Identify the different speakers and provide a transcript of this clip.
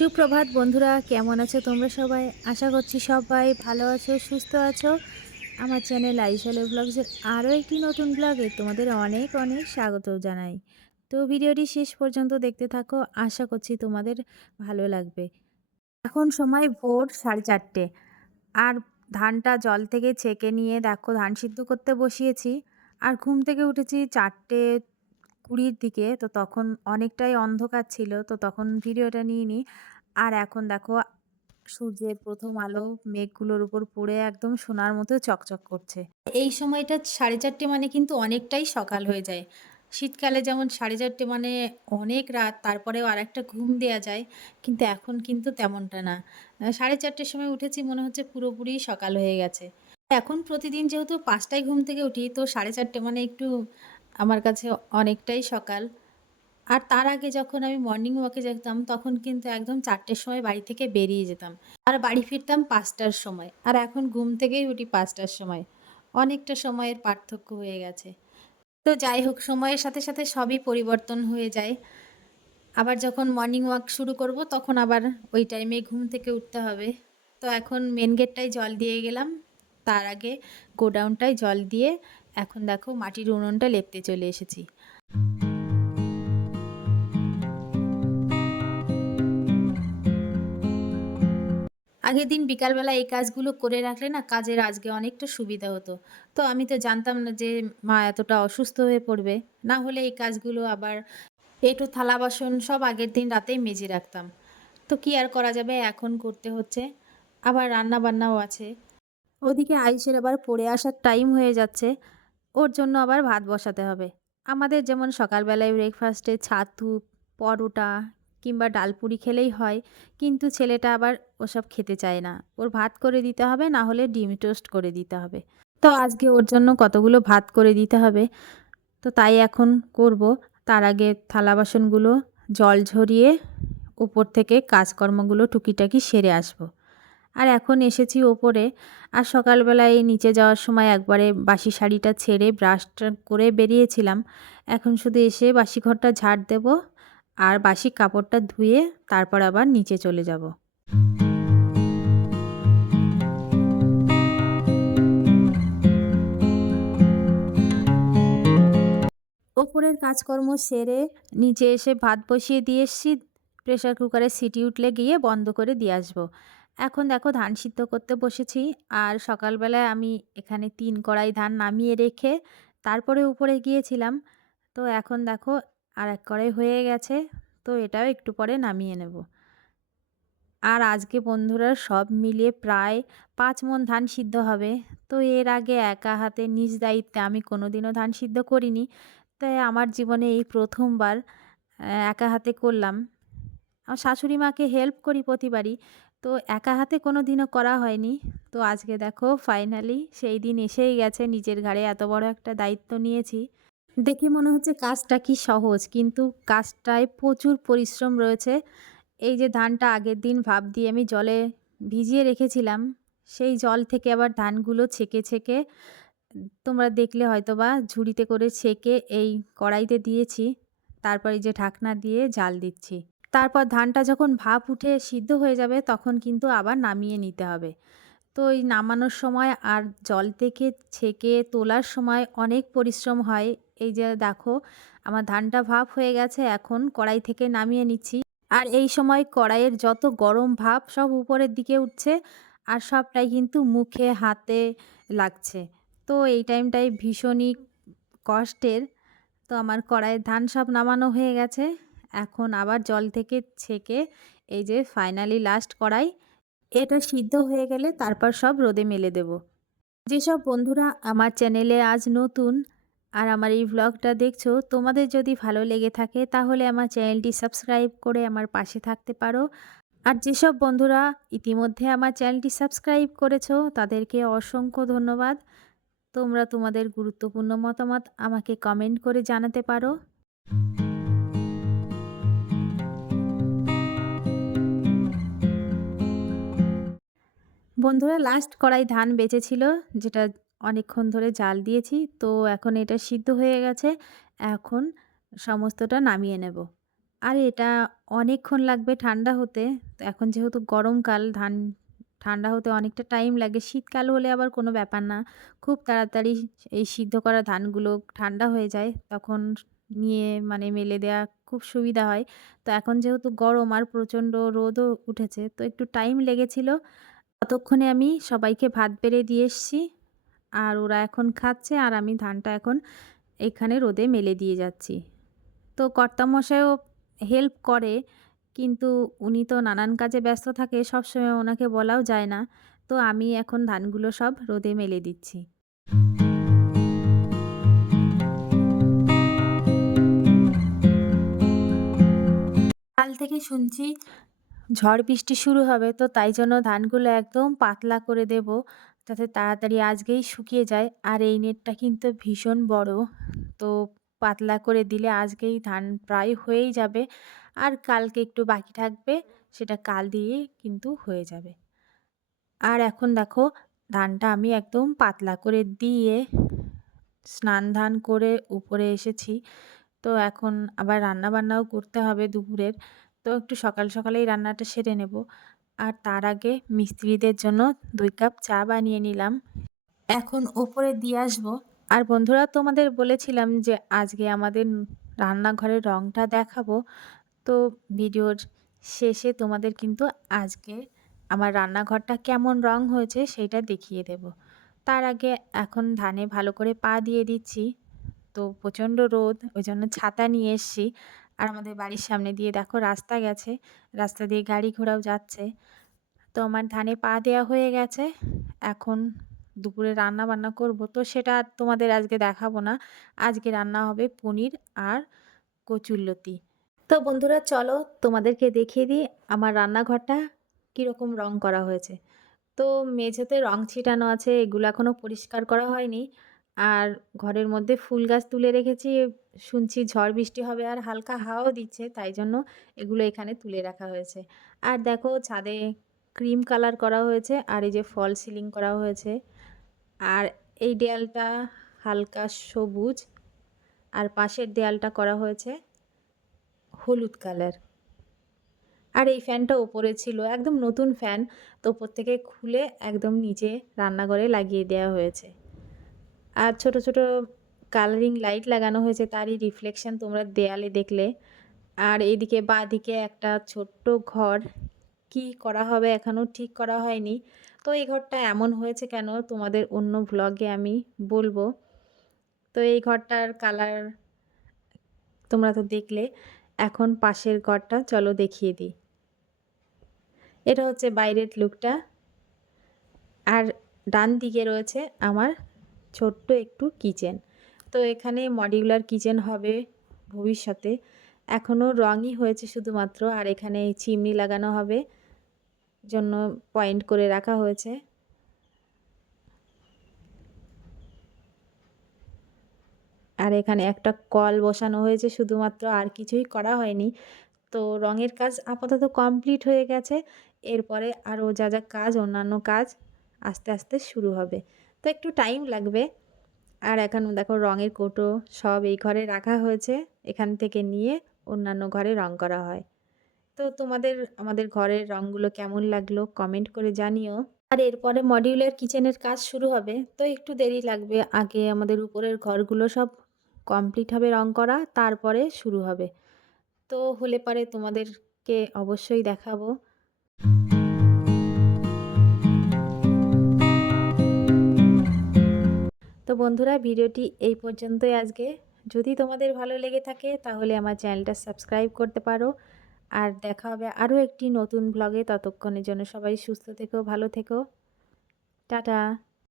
Speaker 1: সুপ্রভাত বন্ধুরা, কেমন আছো তোমরা সবাই? আশা করছি সবাই ভালো আছো, সুস্থ আছো। আমার চ্যানেল আইসলে ব্লগসের আরও একটি নতুন ব্লগে তোমাদের অনেক অনেক স্বাগত জানাই। তো ভিডিওটি শেষ পর্যন্ত দেখতে থাকো, আশা করছি তোমাদের ভালো লাগবে। এখন সময় ভোর সাড়ে চারটে। আর ধানটা জল থেকে ছেঁকে নিয়ে দেখো, ধান সিদ্ধ করতে বসিয়েছি। আর ঘুম থেকে উঠেছি চারটে কুড়ির দিকে, তো তখন অনেকটাই অন্ধকার ছিল, তো তখন ভিডিওটা নিয়ে নিই। আর এখন দেখো, সূর্যের প্রথম আলো মেঘগুলোর উপর পড়ে একদম সোনার মতো চকচক করছে। এই সময়টা সাড়ে চারটে মানে কিন্তু অনেকটাই সকাল হয়ে যায়। শীতকালে যেমন সাড়ে চারটে মানে অনেক রাত, তারপরেও আর একটা ঘুম দেওয়া যায়, কিন্তু এখন কিন্তু তেমনটা না। সাড়ে চারটের সময় উঠেছি, মনে হচ্ছে পুরোপুরি সকাল হয়ে গেছে। এখন প্রতিদিন যেহেতু পাঁচটায় ঘুম থেকে উঠি, তো সাড়ে চারটে মানে একটু আমার কাছে অনেকটাই সকাল। আর তার আগে যখন আমি মর্নিং ওয়াকে যেতাম, তখন কিন্তু একদম চারটের সময় বাড়ি থেকে বেরিয়ে যেতাম। আর বাড়ি ফিরতাম পাঁচটার সময়। আর এখন ঘুম থেকেই উঠি পাঁচটার সময়। অনেকটা সময়ের পার্থক্য হয়ে গেছে। তো যাই হোক, সময়ের সাথে সাথে সবই পরিবর্তন হয়ে যায়। আবার যখন মর্নিং ওয়াক শুরু করব, তখন আবার ওই টাইমে ঘুম থেকে উঠতে হবে। তো এখন মেন গেটটায় জল দিয়ে গেলাম। তার আগে গোডাউনটায় জল দিয়ে এখন দেখো মাটির উনুনটা লেপতে চলে এসেছি। আগের দিন বিকালবেলা এই কাজগুলো করে রাখলে না কাজের আজকে অনেকটা সুবিধা হতো। তো আমি তো জানতাম না যে মা এতটা অসুস্থ হয়ে পড়বে। না হলে এই কাজগুলো আবার একটু থালা বাসন সব আগের দিন রাতেই মেজে রাখতাম। তো কি আর করা যাবে এখন করতে হচ্ছে। আবার রান্না বান্নাও আছে। ওদিকে আইসের আবার পড়ে আসার টাইম হয়ে যাচ্ছে। ওর জন্য আবার ভাত বসাতে হবে। আমাদের যেমন সকালবেলায় ব্রেকফাস্টে ছাতু, পরোটা কিংবা ডালপুরি খেলেই হয়, কিন্তু ছেলেটা আবার ওসব খেতে চায় না। ওর ভাত করে দিতে হবে, না হলে ডিম টোস্ট করে দিতে হবে। তো আজকে ওর জন্য কতগুলো ভাত করে দিতে হবে? তো তাই এখন করব। তার আগে থালা বাসনগুলো জল ঝরিয়ে উপর থেকে কাজকর্মগুলো টুকিটাকি সেরে আসব। আর এখন এসেছি ওপরে। আর সকালবেলায় নিচে যাওয়ার সময় একবারে বাসি শাড়িটা ছেড়ে ব্রাশটা করে বেরিয়েছিলাম। এখন শুধু এসে বাসি ঘরটা ঝাড় দেব আর বাসি কাপড়টা ধুয়ে তারপর আবার নিচে চলে যাব। ওপরের কাজকর্ম সেরে নিচে এসে ভাত বসিয়ে দিয়ে এসছি। প্রেশার কুকারে সিটি উঠলে গিয়ে বন্ধ করে দিয়ে আসব। এখন দেখো ধান সিদ্ধ করতে বসেছি। আর সকালবেলায় আমি এখানে তিন কড়াই ধান নামিয়ে রেখে তারপরে উপরে গিয়েছিলাম। তো এখন দেখো আর এক কড়াই হয়ে গেছে। তো এটাও একটু পরে নামিয়ে নেব। আর আজকে বন্ধুরা সব মিলিয়ে প্রায় পাঁচ মন ধান সিদ্ধ হবে। তো এর আগে একা হাতে নিজ দায়িত্বে আমি কোনোদিনও ধান সিদ্ধ করিনি। তাই আমার জীবনে এই প্রথমবার একা হাতে করলাম। আমার শাশুড়ি মাকে হেল্প করি প্রতিবারই। তো একা হাতে কোনো দিনও করা হয়নি। তো আজকে দেখো ফাইনালি সেই দিন এসেই গেছে, নিজের ঘাড়ে এত বড় একটা দায়িত্ব নিয়েছি। দেখে মনে হচ্ছে কাজটা কি সহজ, কিন্তু কাজটায় প্রচুর পরিশ্রম রয়েছে। এই যে ধানটা আগের দিন ভাব দিয়ে আমি জলে ভিজিয়ে রেখেছিলাম, সেই জল থেকে আবার ধানগুলো ছেঁকে ছেঁকে, তোমরা দেখলে হয়তো বা ঝুড়িতে করে ছেঁকে এই কড়াইতে দিয়েছি। তারপরে যে ঢাকনা দিয়ে জাল দিচ্ছি। তারপর ধানটা যখন ভাপ উঠে সিদ্ধ হয়ে যাবে, তখন কিন্তু আবার নামিয়ে নিতে হবে। তো এই নামানোর সময় আর জল থেকে ছেঁকে তোলার সময় অনেক পরিশ্রম হয়। এই যে দেখো, আমার ধানটা ভাপ হয়ে গেছে, এখন কড়াই থেকে নামিয়ে নিচ্ছি। আর এই সময় কড়াইয়ের যত গরম ভাপ সব উপরের দিকে উঠছে, আর সবটাই কিন্তু মুখে, হাতে লাগছে। তো এই টাইমটাই ভীষণই কষ্টের। তো আমার কড়াইয়ের ধান সব নামানো হয়ে গেছে। এখন আবার জল থেকে ছেঁকে এই যে ফাইনালি লাস্ট কড়াই, এটা সিদ্ধ হয়ে গেলে তারপর সব রোদে মেলে দেব। যেসব বন্ধুরা আমার চ্যানেলে আজ নতুন আর আমার এই ভ্লগটা দেখছ, তোমাদের যদি ভালো লেগে থাকে তাহলে আমার চ্যানেলটি সাবস্ক্রাইব করে আমার পাশে থাকতে পারো। আর যেসব বন্ধুরা ইতিমধ্যে আমার চ্যানেলটি সাবস্ক্রাইব করেছ, তাদেরকে অসংখ্য ধন্যবাদ। তোমরা তোমাদের গুরুত্বপূর্ণ মতামত আমাকে কমেন্ট করে জানাতে পারো। বন্ধুরা লাস্ট কড়াই ধান বেঁচেছিল, যেটা অনেকক্ষণ ধরে জাল দিয়েছি, তো এখন এটা সিদ্ধ হয়ে গেছে এখন সমস্তটা নামিয়ে নেব আর এটা অনেকক্ষণ লাগবে ঠান্ডা হতে। এখন যেহেতু গরমকাল, ধান ঠান্ডা হতে অনেকটা টাইম লাগে। শীতকাল হলে আবার কোনো ব্যাপার না। খুব তাড়াতাড়ি এই সিদ্ধ করা ধানগুলো ঠান্ডা হয়ে যায়। তখন নিয়ে মানে মেলে দেয়া খুব সুবিধা হয়। তো এখন যেহেতু গরম আর প্রচণ্ড রোদও উঠেছে, তো একটু টাইম লেগেছিল। ততক্ষণে আমি সবাইকে ভাত বেড়ে দিয়ে এসছি। আর ওরা এখন খাচ্ছে আর আমি ধানটা এখন এখানে রোদে মেলে দিয়ে যাচ্ছি। তো কর্তামশাইও হেল্প করে, কিন্তু উনি তো নানান কাজে ব্যস্ত থাকে, সবসময় ওনাকে বলাও যায় না। তো আমি এখন ধানগুলো সব রোদে মেলে দিচ্ছি। কাল থেকে শুনছি ঝড় বৃষ্টি শুরু হবে, তো তাই জন্য ধানগুলো একদম পাতলা করে দেব। যাতে তাড়াতাড়ি আজকেই শুকিয়ে যায়। আর এই নেটটা কিন্তু ভীষণ বড়। তো পাতলা করে দিলে আজকেই ধান প্রায় হয়েই যাবে। আর কালকে একটু বাকি থাকবে, সেটা কাল দিয়েই কিন্তু হয়ে যাবে। আর এখন দেখো, ধানটা আমি একদম পাতলা করে দিয়ে স্নান ধান করে উপরে এসেছি। তো এখন আবার রান্না বান্নাও করতে হবে দুপুরের। তো একটু সকাল সকালেই রান্নাটা সেরে নেব। আর তার আগে মিস্ত্রিদের জন্য দুই কাপ চা বানিয়ে নিলাম। এখন ওপরে দিয়ে আসব। আর বন্ধুরা, তোমাদের বলেছিলাম যে আজকে আমাদের রান্নাঘরের রঙটা দেখাবো। তো ভিডিওর শেষে তোমাদের কিন্তু আজকে আমার রান্নাঘরটা কেমন রং হয়েছে সেইটা দেখিয়ে দেব। তার আগে এখন ধানে ভালো করে পা দিয়ে দিচ্ছি। তো প্রচণ্ড রোদ, ওই জন্য ছাতা নিয়ে এসছি। আর আমাদের বাড়ির সামনে দিয়ে দেখো রাস্তা গেছে। রাস্তা দিয়ে গাড়ি ঘোড়াও যাচ্ছে। তো আমার ধানে পা দেওয়া হয়ে গেছে। এখন দুপুরে রান্না বান্না করব। তো সেটা আর তোমাদের আজকে দেখাবো না। আজকে রান্না হবে পনির আর কচুরলতি তো বন্ধুরা, চলো তোমাদেরকে দেখিয়ে দিই আমার রান্নাঘরটা কীরকম রং করা হয়েছে। তো মেঝেতে রং ছিটানো আছে, এগুলো এখনও পরিষ্কার করা হয়নি। আর ঘরের মধ্যে ফুল গাছ তুলে রেখেছি শুনছি ঝড় বৃষ্টি হবে আর হালকা হাওয়াও দিচ্ছে, তাই জন্য এগুলো এখানে তুলে রাখা হয়েছে। আর দেখো ছাদে ক্রিম কালার করা হয়েছে আর এই যে ফল সিলিং করা হয়েছে। আর এই দেয়ালটা হালকা সবুজ আর পাশের দেয়ালটা করা হয়েছে হলুদ কালার। আর এই ফ্যানটা ওপরে ছিল, একদম নতুন ফ্যান, তো ওপর থেকে খুলে একদম নিচে রান্নাঘরে লাগিয়ে দেওয়া হয়েছে। আর ছোট ছোট কালারিং লাইট লাগানো হয়েছে, তারই রিফ্লেকশন তোমরা দেয়ালে দেখলে। আর এদিকে বাঁ দিকে একটা ছোট্ট ঘর। কি করা হবে? এখনও ঠিক করা হয়নি। তো এই ঘরটা এমন হয়েছে কেন? তোমাদের অন্য ভ্লগে আমি বলব। তো এই ঘরটার কালার তোমরা তো দেখলে। এখন পাশের ঘরটা চলো দেখিয়ে দিই। এটা হচ্ছে বাইরের লুকটা আর ডান দিকে রয়েছে আমার ছোট্ট একটু কিচেন তো এখানে মডিউলার কিচেন হবে ভবিষ্যতে। এখনও রঙই হয়েছে শুধুমাত্র, আর এখানে চিমনি লাগানো হবে, জন্য পয়েন্ট করে রাখা হয়েছে। আর এখানে একটা কল বসানো হয়েছে, শুধুমাত্র আর কিছুই করা হয়নি। তো রঙের কাজ আপাতত কমপ্লিট হয়ে গেছে, এরপরে আরও যা যা কাজ, অন্যান্য কাজ আস্তে আস্তে শুরু হবে। তো একটু টাইম লাগবে। আর এখন দেখো রঙের কোটো সব এই ঘরে রাখা হয়েছে। এখান থেকে নিয়ে অন্যান্য ঘরে রং করা হয়। তো তোমাদের, আমাদের ঘরের রঙগুলো কেমন লাগল কমেন্ট করে জানিও। আর এরপরে মডিউলার কিচেনের কাজ শুরু হবে। তো একটু দেরি লাগবে। আগে আমাদের উপরের ঘরগুলো সব কমপ্লিট হবে রং করা, তারপরে শুরু হবে। তো হলে পরে তোমাদেরকে অবশ্যই দেখাবো। বন্ধুরা, ভিডিওটি এই পর্যন্তই আজকে। যদি তোমাদের ভালো লেগে থাকে, তাহলে আমার চ্যানেলটা সাবস্ক্রাইব করতে পারো। আর দেখা হবে আরও একটি নতুন ব্লগে ততক্ষণের জন্য সবাই সুস্থ থেকো, ভালো থেকো। টাটা।